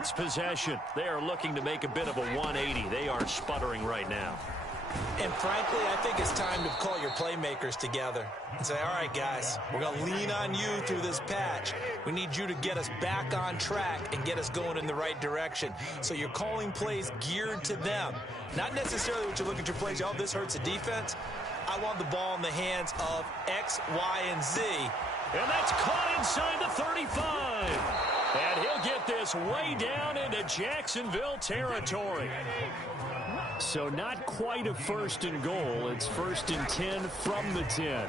next possession. They are looking to make a bit of a 180. They are sputtering right now. And frankly, I think it's time to call your playmakers together and say, all right, guys, we're going to lean on you through this patch. We need you to get us back on track and get us going in the right direction. So you're calling plays geared to them. Not necessarily what you look at your plays, oh, this hurts the defense. I want the ball in the hands of X, Y, and Z. And that's caught inside the 35. And he'll get this way down into Jacksonville territory. So not quite a first and goal. It's 1st and 10 from the 10.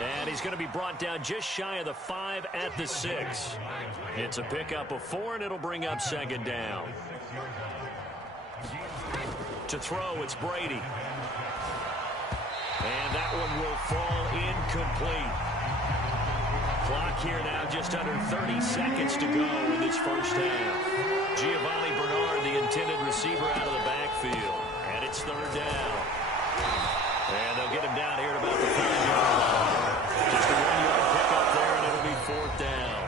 And he's going to be brought down just shy of the 5 at the 6. It's a pickup of 4, and it'll bring up 2nd down. To throw, it's Brady. And that one will fall incomplete. Clock here now, just under 30 seconds to go in this first half. Giovanni Bernard, the intended receiver, out of the backfield. And it's 3rd down. And they'll get him down here at about the 5-yard line. Just a 1-yard pickup there, and it'll be 4th down.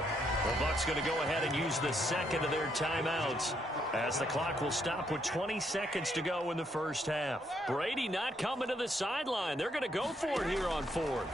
The Bucs going to go ahead and use the 2nd of their timeouts, as the clock will stop with 20 seconds to go in the first half. Brady not coming to the sideline. They're going to go for it here on 4th.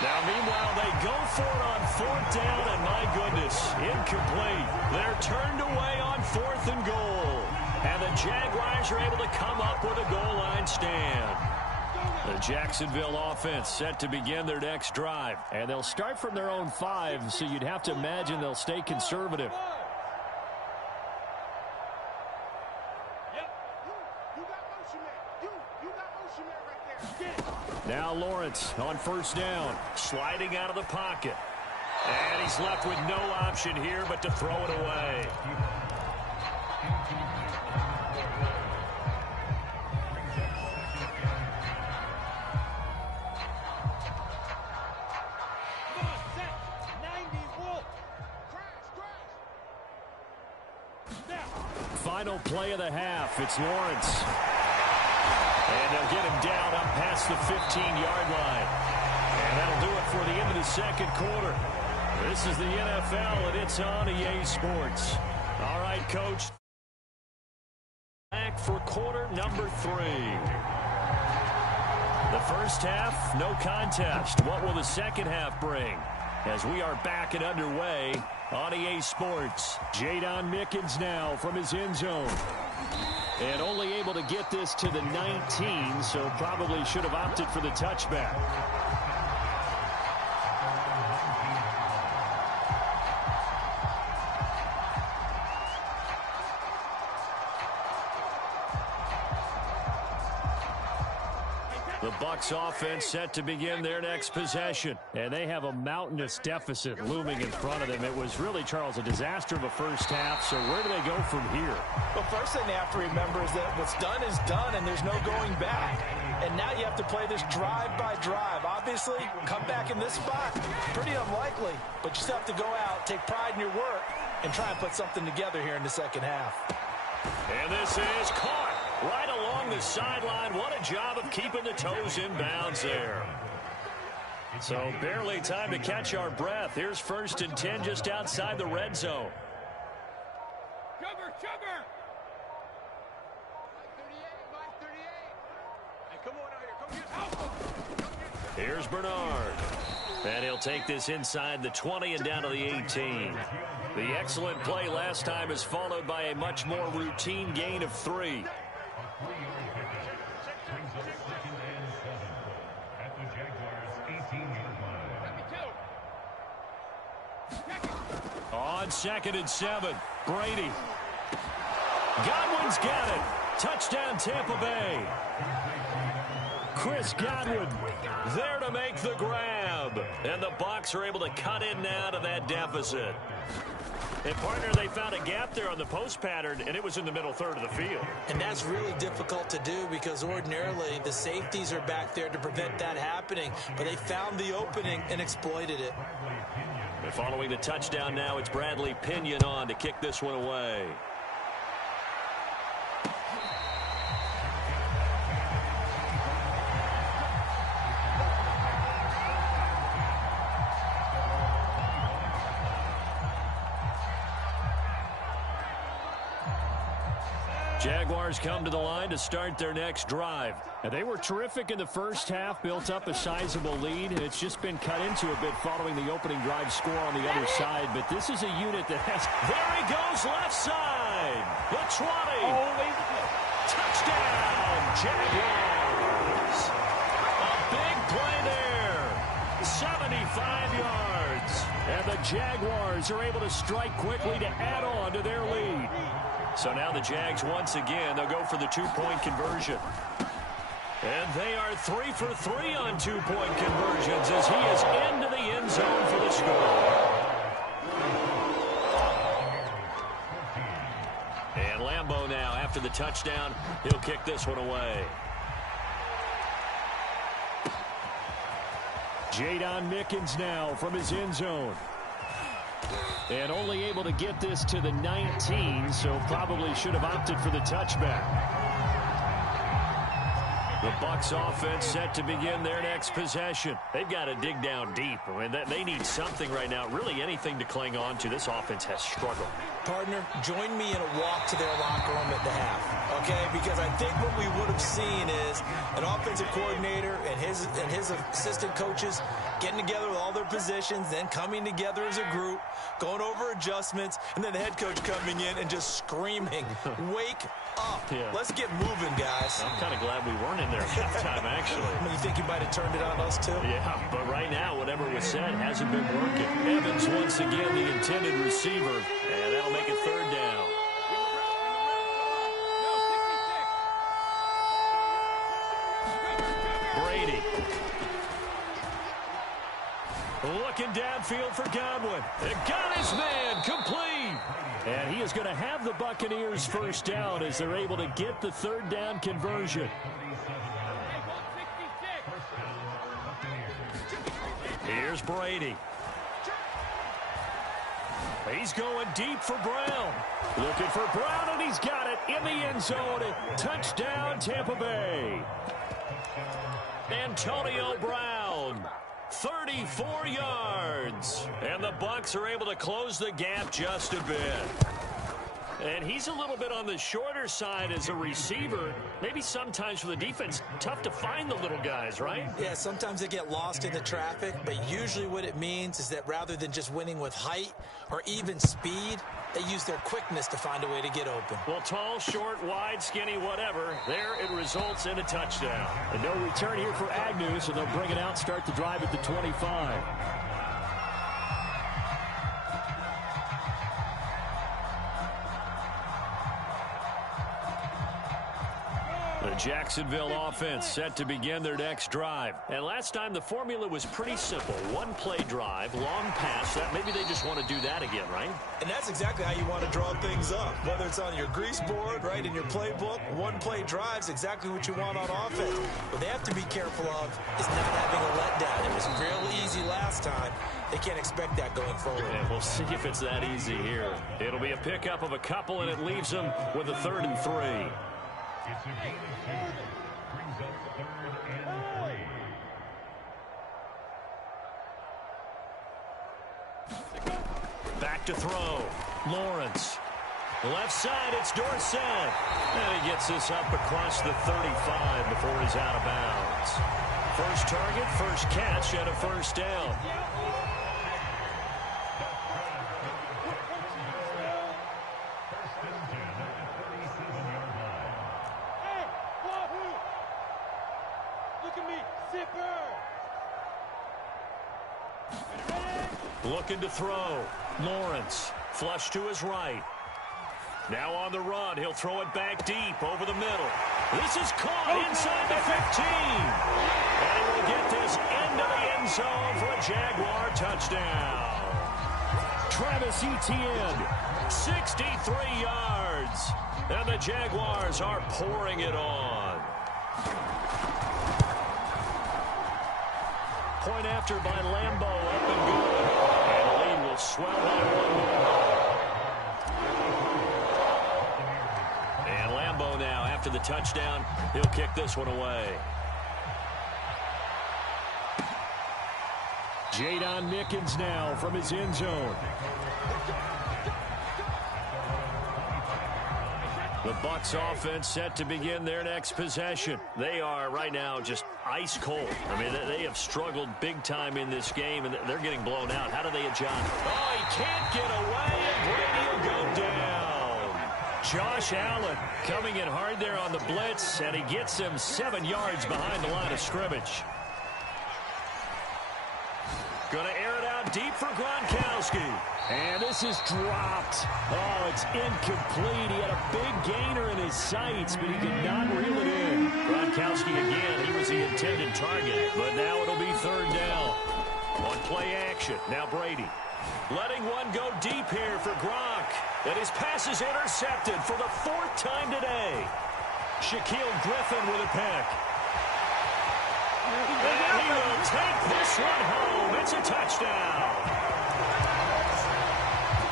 Now, meanwhile, they go for it on 4th down, and my goodness, incomplete. They're turned away on 4th and goal. And the Jaguars are able to come up with a goal line stand. The Jacksonville offense set to begin their next drive. And they'll start from their own 5, so you'd have to imagine they'll stay conservative. Now Lawrence on 1st down, sliding out of the pocket. And he's left with no option here but to throw it away. Final play of the half, it's Lawrence. And they'll get him down up past the 15-yard line. And that'll do it for the end of the 2nd quarter. This is the NFL, and it's on EA Sports. All right, Coach. Back for quarter number 3. The first half, no contest. What will the second half bring? As we are back and underway on EA Sports. Jadon Mickens now from his end zone. And only able to get this to the 19, so probably should have opted for the touchback. The Bucs offense set to begin their next possession. And they have a mountainous deficit looming in front of them. It was really, Charles, a disaster of a first half. So where do they go from here? Well, first thing they have to remember is that what's done is done, and there's no going back. And now you have to play this drive by drive. Obviously, come back in this spot, pretty unlikely. But you still have to go out, take pride in your work, and try and put something together here in the second half. And this is caught right along the sideline. What a job of keeping the toes in bounds there. So barely time to catch our breath. Here's 1st and 10 just outside the red zone. Here's Bernard. And he'll take this inside the 20 and down to the 18. The excellent play last time is followed by a much more routine gain of 3. On 2nd and 7, Brady. Godwin's got it. Touchdown, Tampa Bay. Chris Godwin there to make the grab. And the Bucs are able to cut in now to that deficit. And, partner, they found a gap there on the post pattern, and it was in the middle 3rd of the field. And that's really difficult to do because ordinarily the safeties are back there to prevent that happening. But they found the opening and exploited it. And following the touchdown now, it's Bradley Pinion on to kick this one away. Jaguars come to the line to start their next drive. And they were terrific in the first half, built up a sizable lead. It's just been cut into a bit following the opening drive score on the other side. But this is a unit that has... There he goes, left side. The 20. Touchdown, Jaguars. A big play there. 75 yards. And the Jaguars are able to strike quickly to add on to their lead. So now the Jags, once again, they'll go for the two-point conversion. And they are 3 for 3 on two-point conversions as he is into the end zone for the score. And Lambeau now, after the touchdown, he'll kick this one away. Jadon Mickens now from his end zone. And only able to get this to the 19, so probably should have opted for the touchback. The Bucs offense set to begin their next possession. They've got to dig down deep. I mean, they need something right now, really anything to cling on to. This offense has struggled. Partner, join me in a walk to their locker room at the half, okay? Because I think what we would have seen is an offensive coordinator and his assistant coaches getting together with all their positions, then coming together as a group, going over adjustments, and then the head coach coming in and just screaming, wake up. Yeah. Let's get moving, guys. I'm kind of glad we weren't in there at halftime, actually. You think you might have turned it on us, too? Yeah, but right now, whatever was said hasn't been working. Evans, once again, the intended receiver, and that'll make it third down. Brady. Looking downfield for Godwin. It got his man complete. And he is going to have the Buccaneers first down as they're able to get the third down conversion. Here's Brady. He's going deep for Brown. Looking for Brown, and he's got it in the end zone. Touchdown, Tampa Bay. Antonio Brown, 34 yards. And the Bucs are able to close the gap just a bit. And he's a little bit on the shorter side as a receiver. Maybe sometimes for the defense, tough to find the little guys, right? Yeah, sometimes they get lost in the traffic, but usually what it means is that rather than just winning with height or even speed, they use their quickness to find a way to get open. Well, tall, short, wide, skinny, whatever, there it results in a touchdown. And no return here for Agnew, so they'll bring it out, start the drive at the 25. The Jacksonville offense set to begin their next drive. And last time the formula was pretty simple. One play drive, long pass. Maybe they just want to do that again, right? And that's exactly how you want to draw things up. Whether it's on your grease board, right, in your playbook, one play drive's exactly what you want on offense. What they have to be careful of is not having a letdown. It was real easy last time. They can't expect that going forward. And we'll see if it's that easy here. It'll be a pickup of a couple, and it leaves them with a 3rd and 3. It's a gain of 2. Brings up 3rd and 3. Back to throw. Lawrence. Left side, it's Dorsett. And he gets this up across the 35 before he's out of bounds. First target, first catch, and a first down. Looking to throw. Lawrence. Flush to his right. Now on the run. He'll throw it back deep over the middle. This is caught inside the 15. And he will get this into the end zone for a Jaguar touchdown. Travis Etienne. 63 yards. And the Jaguars are pouring it on. Point after by Lambeau, up and good. And the lead will swell by 1 more. And Lambeau now, after the touchdown, he'll kick this one away. Jadon Mickens now from his end zone. The Bucs offense set to begin their next possession. They are right now just ice cold. I mean, they have struggled big time in this game, and they're getting blown out. How do they adjust? Oh, he can't get away, and Brady will go down. Josh Allen coming in hard there on the blitz, and he gets him 7 yards behind the line of scrimmage. Going to air it out deep for Gronkowski. And this is dropped. Oh, it's incomplete. He had a big gainer in his sights, but he could not reel it in. Gronkowski again, he was the intended target, but now it'll be third down. On play action, now Brady. Letting one go deep here for Gronk. And his pass is intercepted for the 4th time today. Shaquille Griffin with a pick. And he will take this one home. It's a touchdown.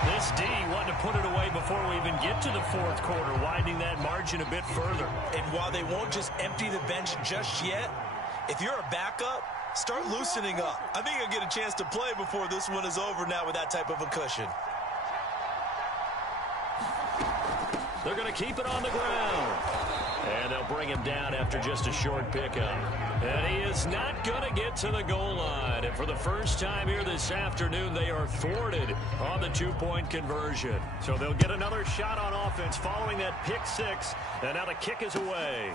This D wanted to put it away before we even get to the 4th quarter, widening that margin a bit further. And while they won't just empty the bench just yet, if you're a backup, start loosening up. I think you'll get a chance to play before this one is over now with that type of a cushion. They're going to keep it on the ground. And they'll bring him down after just a short pickup. And he is not going to get to the goal line. And for the first time here this afternoon, they are thwarted on the 2-point conversion. So they'll get another shot on offense following that pick 6. And now the kick is away.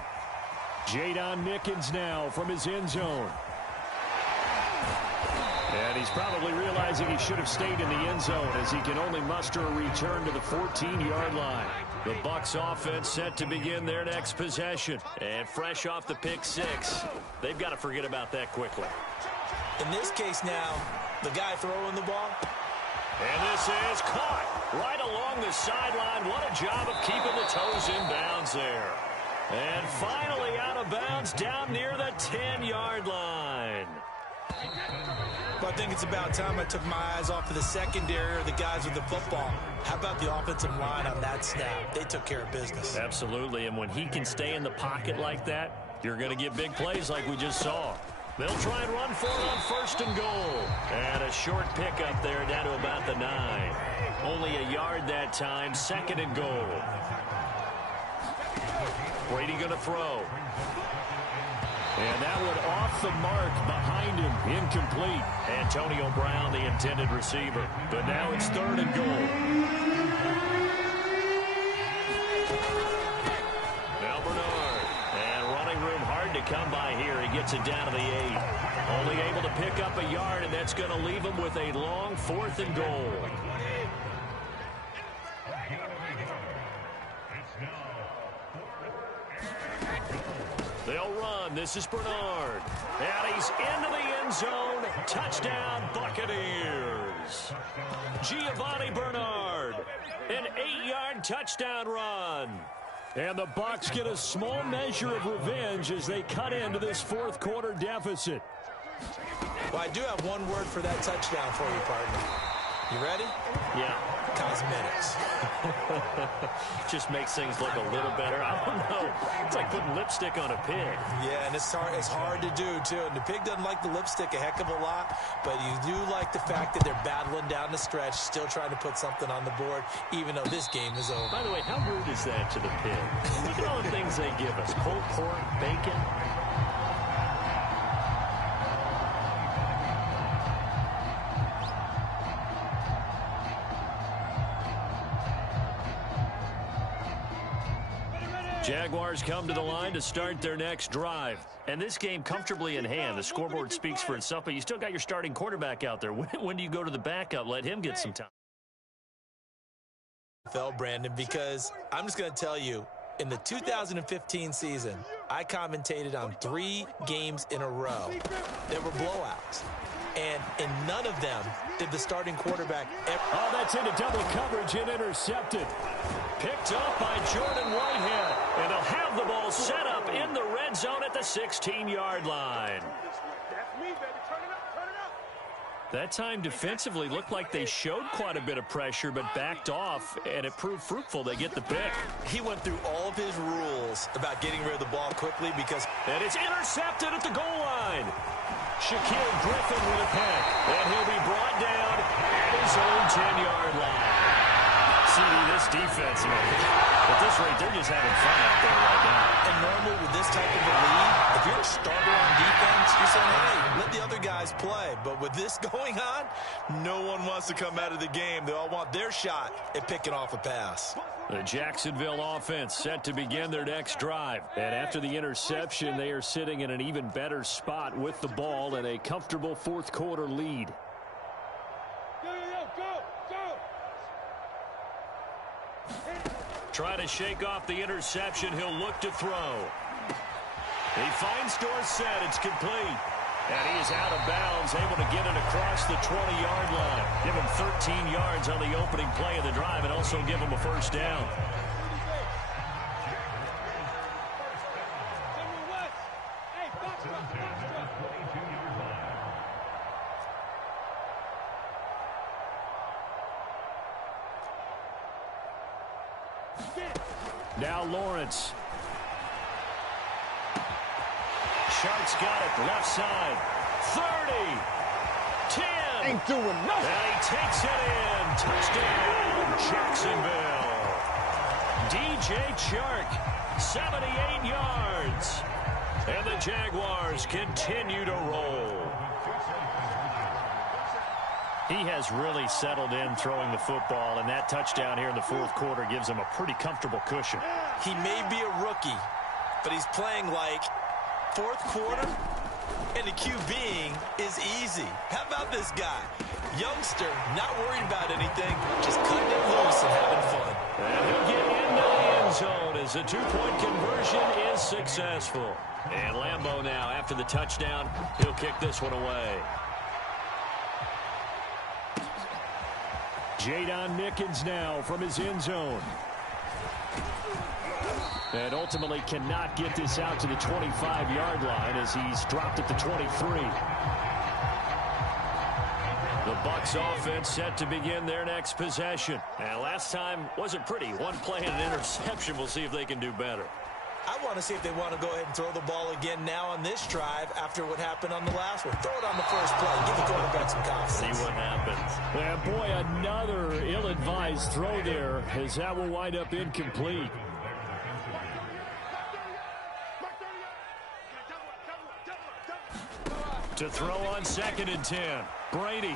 Jadon Mickens now from his end zone. And he's probably realizing he should have stayed in the end zone as he can only muster a return to the 14-yard line. The Bucs offense set to begin their next possession. And fresh off the pick 6, they've got to forget about that quickly. In this case now, the guy throwing the ball. And this is caught right along the sideline. What a job of keeping the toes in bounds there. And finally out of bounds down near the 10-yard line. But I think it's about time I took my eyes off of the secondary or the guys with the football. How about the offensive line on that snap? They took care of business. Absolutely, and when he can stay in the pocket like that, you're going to get big plays like we just saw. They'll try and run for it on 1st and goal. And a short pickup there down to about the 9. Only a yard that time, 2nd and goal. Brady going to throw. And that one off the mark behind him, incomplete. Antonio Brown, the intended receiver. But now it's 3rd and goal. Now Bernard. And running room hard to come by here. He gets it down to the 8. Only able to pick up a yard, and that's going to leave him with a long 4th and goal. They'll run. This is Bernard. And he's into the end zone. Touchdown, Buccaneers. Giovanni Bernard. An 8-yard touchdown run. And the Bucs get a small measure of revenge as they cut into this 4th quarter deficit. Well, I do have one word for that touchdown for you, partner. You ready? Yeah. Cosmetics. Just makes things look a little better. I don't know. It's like putting lipstick on a pig. Yeah, and it's hard to do, too. And the pig doesn't like the lipstick a heck of a lot, but you do like the fact that they're battling down the stretch, still trying to put something on the board, even though this game is over. By the way, how rude is that to the pig? Look at all the things they give us. Pulled pork, bacon. Jaguars come to the line to start their next drive. And this game comfortably in hand. The scoreboard speaks for itself, but you still got your starting quarterback out there. When do you go to the backup? Let him get some time. Brandon, because I'm just going to tell you, in the 2015 season, I commentated on 3 games in a row that were blowouts. And in none of them did the starting quarterback ever... Oh, that's into double coverage and intercepted. Picked up by Jordan Whitehead. And they'll have the ball set up in the red zone at the 16-yard line. That time defensively looked like they showed quite a bit of pressure but backed off, and it proved fruitful. They get the pick. He went through all of his rules about getting rid of the ball quickly because... And it's intercepted at the goal line. Shaquille Griffin with a pick. And he'll be brought down at his own 10-yard line. See, this defense, man, the this rate, they're just having fun out there right now. And normally with this type of a lead, if you're a starter on defense, you're saying, hey, let the other guys play. But with this going on, no one wants to come out of the game. They all want their shot at picking off a pass. The Jacksonville offense set to begin their next drive. And after the interception, they are sitting in an even better spot with the ball and a comfortable fourth quarter lead. Trying to shake off the interception. He'll look to throw. He finds Dorsett. It's complete. And he is out of bounds, able to get it across the 20-yard line. Give him 13 yards on the opening play of the drive and also give him a first down. Now Lawrence. Sharp's got it, left side. 30. 10. Ain't doing nothing. And he takes it in. Touchdown, Jacksonville. DJ Chark, 78 yards. And the Jaguars continue to roll. He has really settled in throwing the football, and that touchdown here in the fourth quarter gives him a pretty comfortable cushion. He may be a rookie, but he's playing like fourth quarter, and the QBing is easy. How about this guy? Youngster, not worried about anything, just cutting it loose and having fun. And he'll get into the end zone as the two-point conversion is successful. And Lambeau now, after the touchdown, he'll kick this one away. Jadon Mickens now from his end zone. And ultimately cannot get this out to the 25-yard line as he's dropped at the 23. The Bucs offense set to begin their next possession. And last time wasn't pretty. One play and an interception. We'll see if they can do better. I want to see if they want to go ahead and throw the ball again now on this drive after what happened on the last one. Throw it on the first play. Give the quarterback some confidence. See what happens. And boy, another ill-advised throw there as that will wind up incomplete. To throw on 2nd and 10. Brady.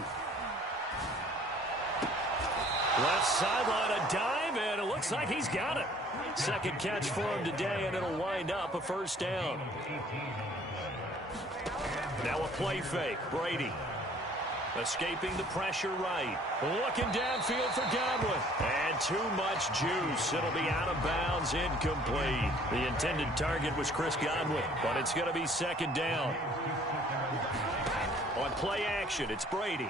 Left sideline, a dive, and it looks like he's got it. Second catch for him today, and it'll wind up a first down. Now a play fake. Brady. Escaping the pressure right. Looking downfield for Godwin. And too much juice. It'll be out of bounds, incomplete. The intended target was Chris Godwin, but it's going to be second down. On play action, it's Brady.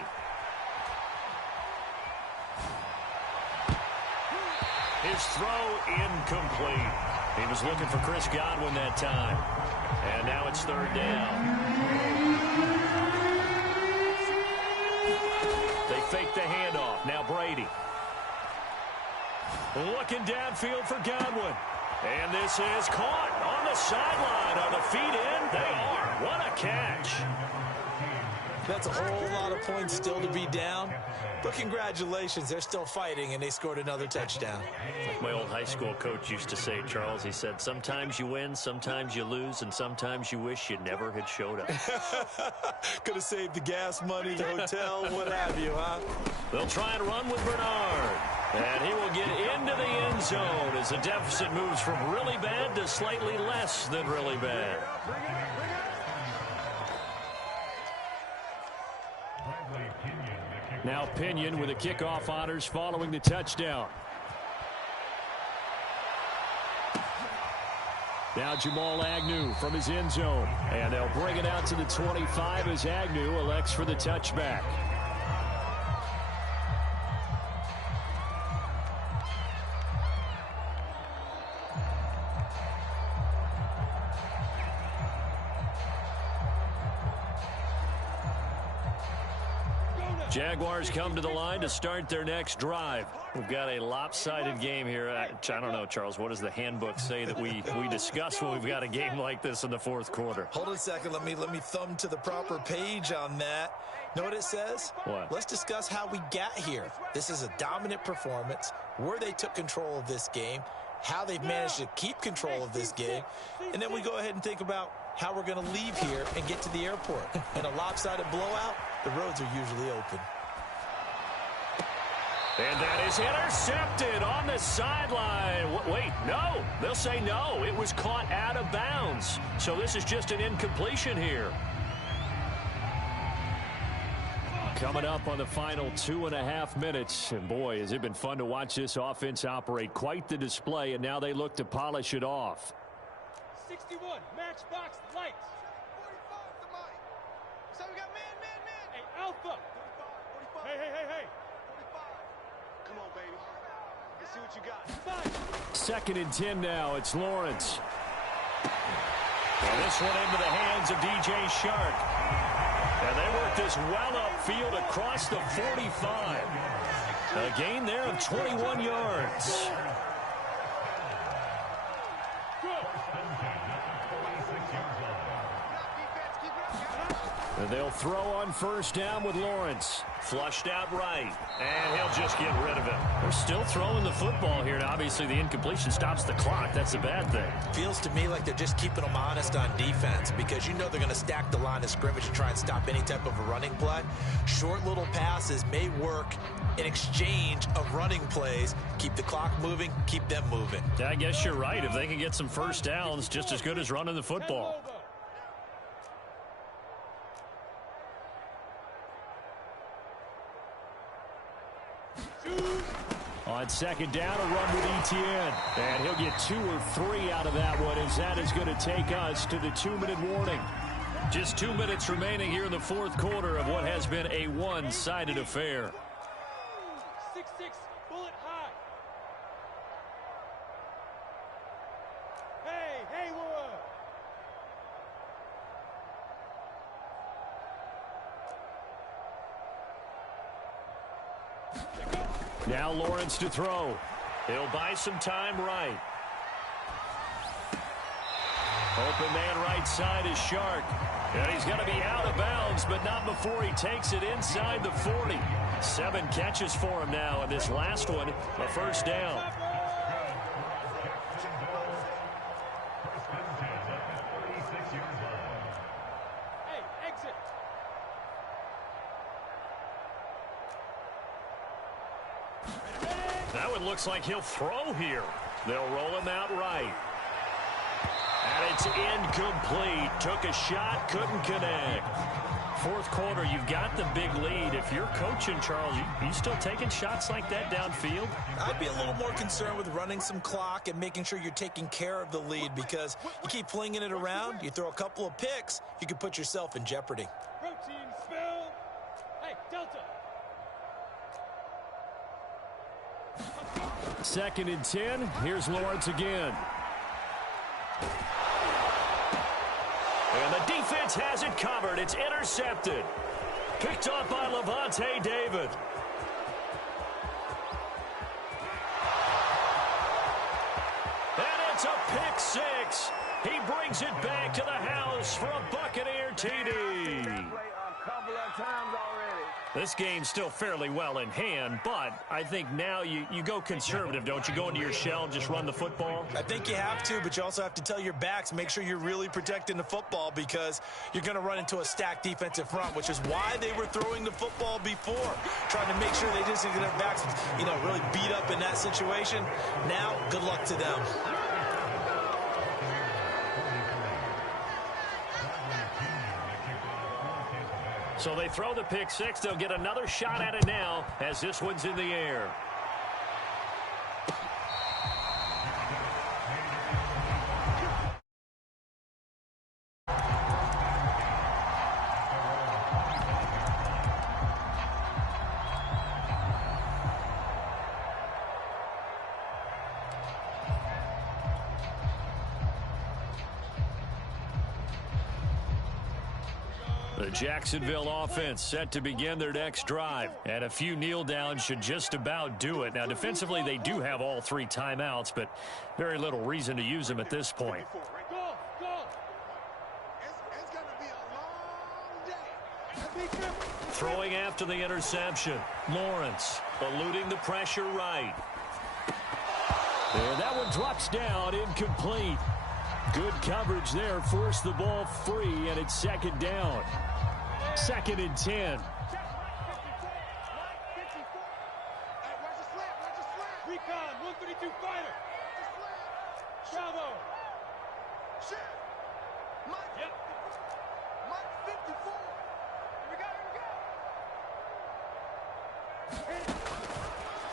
His throw incomplete. He was looking for Chris Godwin that time. And now it's third down. They fake the handoff. Now Brady. Looking downfield for Godwin. And this is caught on the sideline. Are the feet in? They are. What a catch. That's a whole lot of points still to be down. But congratulations, they're still fighting, and they scored another touchdown. Like my old high school coach used to say, Charles, he said, sometimes you win, sometimes you lose, and sometimes you wish you never had showed up. Could have saved the gas money, the hotel, what have you, huh? They'll try and run with Bernard. And he will get into the end zone as the deficit moves from really bad to slightly less than really bad. Now Pinion with the kickoff honors following the touchdown. Now Jamal Agnew from his end zone. And they'll bring it out to the 25 as Agnew elects for the touchback. Jaguars come to the line to start their next drive. We've got a lopsided game here. I don't know, Charles, what does the handbook say that we discuss when we've got a game like this in the fourth quarter? Hold on a second. Let me thumb to the proper page on that. Know what it says? What? Let's discuss how we got here. This is a dominant performance, where they took control of this game, how they've managed to keep control of this game, and then we go ahead and think about how we're going to leave here and get to the airport. In a lopsided blowout, the roads are usually open. And that is intercepted on the sideline. Wait, no. They'll say no. It was caught out of bounds. So this is just an incompletion here. Coming up on the final 2.5 minutes. And boy, has it been fun to watch this offense operate. Quite the display, and now they look to polish it off. 61, matchbox lights. 45 to Mike. So we got man. Hey, Alpha. 45. Hey. 45. Come on, baby. Let's see what you got. 2nd and 10 now. It's Lawrence. And this one into the hands of DJ Shark. And they work this well upfield across the 45. A gain there of 21 yards. And they'll throw on 1st down with Lawrence. Flushed out right, and he'll just get rid of it. They're still throwing the football here, and obviously the incompletion stops the clock. That's a bad thing. Feels to me like they're just keeping them honest on defense, because you know they're going to stack the line of scrimmage and try and stop any type of a running play. Short little passes may work in exchange of running plays. Keep the clock moving, keep them moving. Yeah, I guess you're right. If they can get some 1st downs, just as good as running the football. On 2nd down, a run with Etienne. And he'll get 2 or 3 out of that one, as that is going to take us to the 2-minute warning. Just 2 minutes remaining here in the 4th quarter of what has been a one-sided affair. 6-6, bullet high. Hey, Haywood. Now Lawrence to throw. He'll buy some time right. Open man right side is Shark. And he's going to be out of bounds, but not before he takes it inside the 40. 7 catches for him now, and this last one, a 1st down. Hey, exit. That one looks like he'll throw here. They'll roll him out right. And it's incomplete. Took a shot, couldn't connect. 4th quarter, you've got the big lead. If you're coaching, Charles, you still taking shots like that downfield? I'd be a little more concerned with running some clock and making sure you're taking care of the lead, because you keep flinging it around, you throw a couple of picks, you could put yourself in jeopardy. Protein spill. Hey, Delta. 2nd and 10. Here's Lawrence again. And the defense has it covered. It's intercepted. Picked up by Levante David. And it's a pick 6. He brings it back to the house for a Buccaneer TD. This game's still fairly well in hand, but I think now you go conservative, don't you? Go into your shell and just run the football? I think you have to, but you also have to tell your backs, make sure you're really protecting the football, because you're going to run into a stacked defensive front, which is why they were throwing the football before, trying to make sure they just didn't get their backs, really beat up in that situation. Now, good luck to them. So they throw the pick 6. They'll get another shot at it now as this one's in the air. The Jacksonville offense set to begin their next drive. And a few kneel downs should just about do it. Now, defensively, they do have all 3 timeouts, but very little reason to use them at this point. Go. It's going to be a long day. Throwing after the interception. Lawrence eluding the pressure right. And that one drops down, incomplete. Good coverage there, forced the ball free, and it's second down. 2nd and 10. Recon, 132 fighter. Bravo. Yep.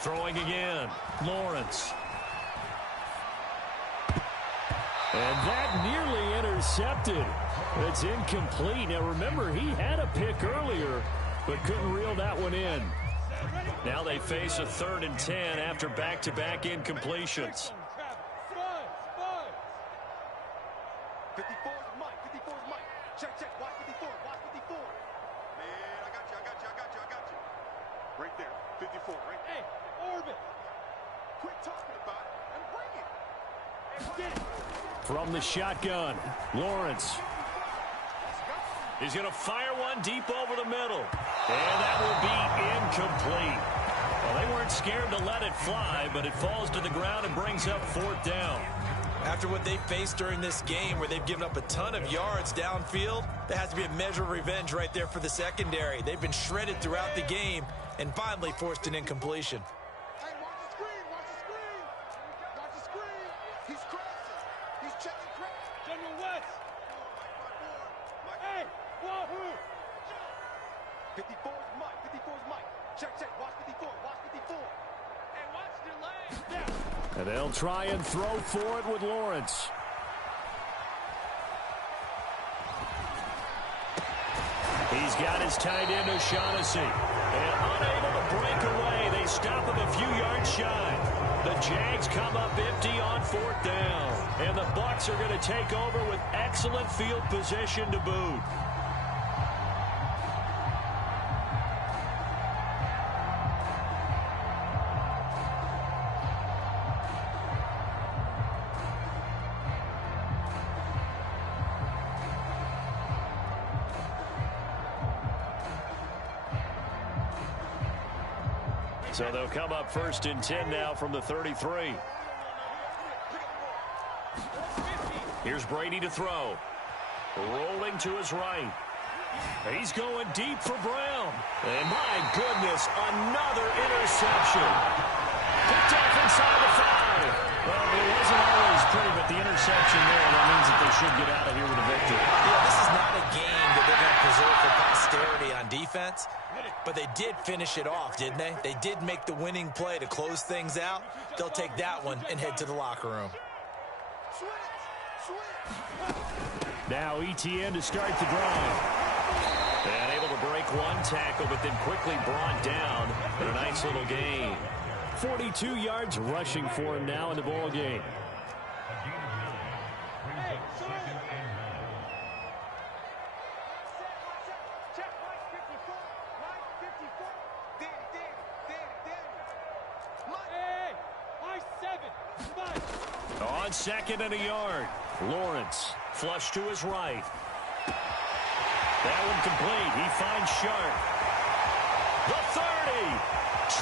Throwing again, Lawrence. And that nearly intercepted. It's incomplete. Now remember, he had a pick earlier, but couldn't reel that one in. Now they face a 3rd and 10 after back-to-back incompletions. 54 is Mike. 54 is Mike. Check, check. Watch 54. Watch 54. Man, I got you. Right there. 54. Right there. Hey, orbit. Quit talking about it and bring it. Get it. From the shotgun, Lawrence. He's going to fire one deep over the middle. And that will be incomplete. Well, they weren't scared to let it fly, but it falls to the ground and brings up 4th down. After what they faced during this game where they've given up a ton of yards downfield, there has to be a measure of revenge right there for the secondary. They've been shredded throughout the game and finally forced an incompletion. Hey, watch the screen. Watch the screen. Watch the screen. He's crashing. He's checking crash. General West. Hey, Wahoo. 54 is Mike. 54 is Mike. Check, check. Watch 54. Watch 54. Hey, watch the lane. Yeah. And they'll try and throw for it with Lawrence. He's got his tight end O'Shaughnessy. And unable to break away, they stop him a few yards shy. The Jags come up empty on 4th down. And the Bucs are going to take over with excellent field position to boot. So they'll come up 1st and 10 now from the 33. Here's Brady to throw. Rolling to his right. He's going deep for Brown. And my goodness, another interception. Picked off inside the 5. Well, it wasn't always pretty, but the interception there, that means that they should get out of here with a victory. Yeah, this is not a game that they're going to preserve for posterity on defense, but they did finish it off, didn't they? They did make the winning play to close things out. They'll take that one and head to the locker room. Now ETN to start the drive. And able to break one tackle, but then quickly brought down in a nice little gain. 42 yards rushing for him now in the ball game. Hey, son. Hey, high 7. Mike. On 2nd and a yard. Lawrence flush to his right. That one complete. He finds Sharp. The 30,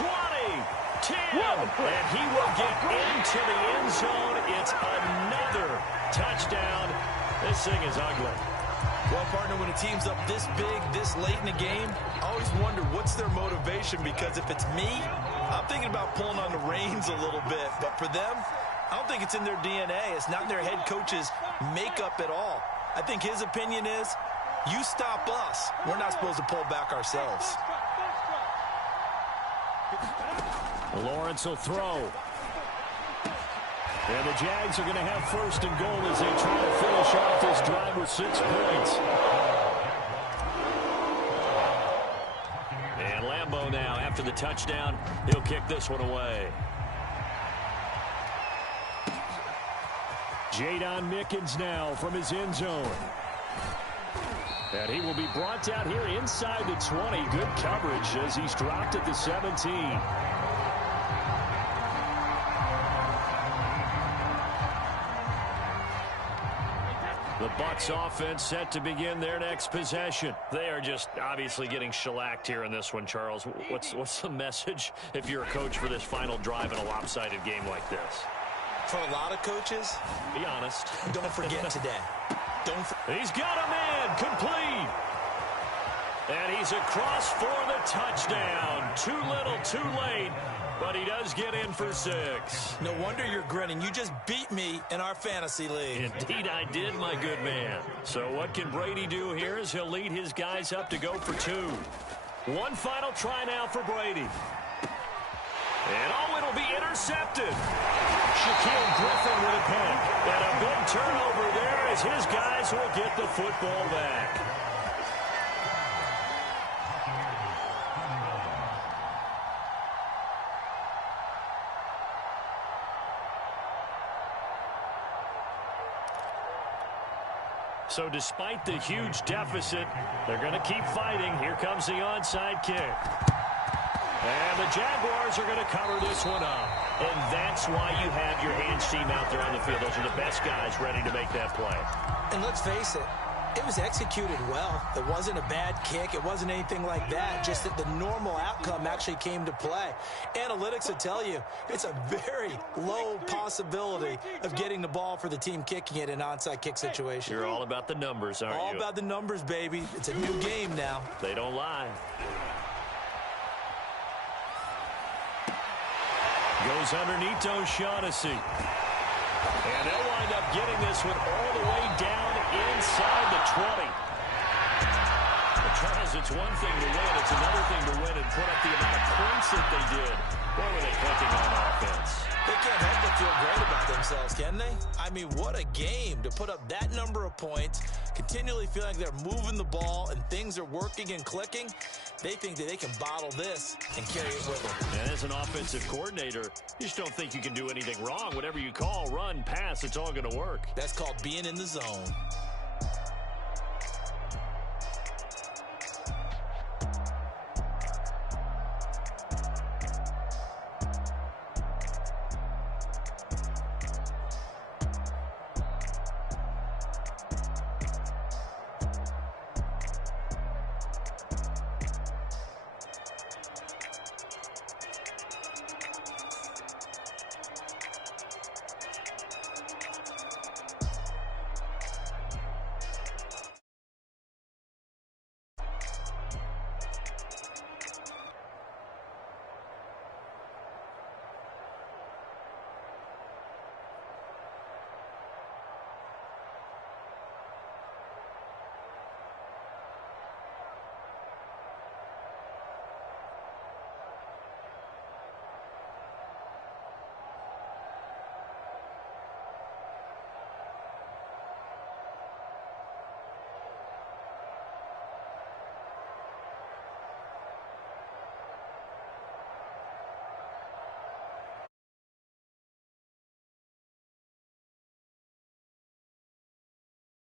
20, 10. And he will get into the end zone. It's another touchdown. This thing is ugly. Well, partner, when a team's up this big, this late in the game, I always wonder what's their motivation, because if it's me, I'm thinking about pulling on the reins a little bit. But for them, I don't think it's in their DNA. It's not in their head coach's makeup at all. I think his opinion is, you stop us, we're not supposed to pull back ourselves. Lawrence will throw. And the Jags are going to have 1st and goal as they try to finish off this drive with 6 points. And Lambeau now, after the touchdown, he'll kick this one away. Jadon Mickens now from his end zone. And he will be brought down here inside the 20. Good coverage as he's dropped at the 17. The Bucs offense set to begin their next possession. They are just obviously getting shellacked here in this one, Charles. What's the message if you're a coach for this final drive in a lopsided game like this? For a lot of coaches, be honest. don't forget today. He's got a man complete. And he's across for the touchdown. Too little, too late, but he does get in for 6. No wonder you're grinning. You just beat me in our fantasy league. Indeed I did, my good man. So what can Brady do here as he'll lead his guys up to go for 2. One final try now for Brady. And it'll be intercepted. Shaquille Griffin with a pick. And a big turnover there as his guys will get the football back. So despite the huge deficit, they're going to keep fighting. Here comes the onside kick. And the Jaguars are going to cover this one up. And that's why you have your hands team out there on the field. Those are the best guys ready to make that play. And let's face it, it was executed well. It wasn't a bad kick. It wasn't anything like that. Just that the normal outcome actually came to play. Analytics will tell you it's a very low possibility of getting the ball for the team kicking it in an onside kick situation. You're all about the numbers, aren't you? All about the numbers, baby. It's a new game now. They don't lie. Goes underneath O'Shaughnessy. And they'll wind up getting this one all the way down inside the 20. But Charles, it's one thing to win. It's another thing to win and put up the amount of points that they did. What were they clicking on offense? They can't help but feel great about themselves, can they? I mean, what a game to put up that number of points, continually feeling like they're moving the ball and things are working and clicking. They think that they can bottle this and carry it with them. And as an offensive coordinator, you just don't think you can do anything wrong. Whatever you call, run, pass, it's all going to work. That's called being in the zone.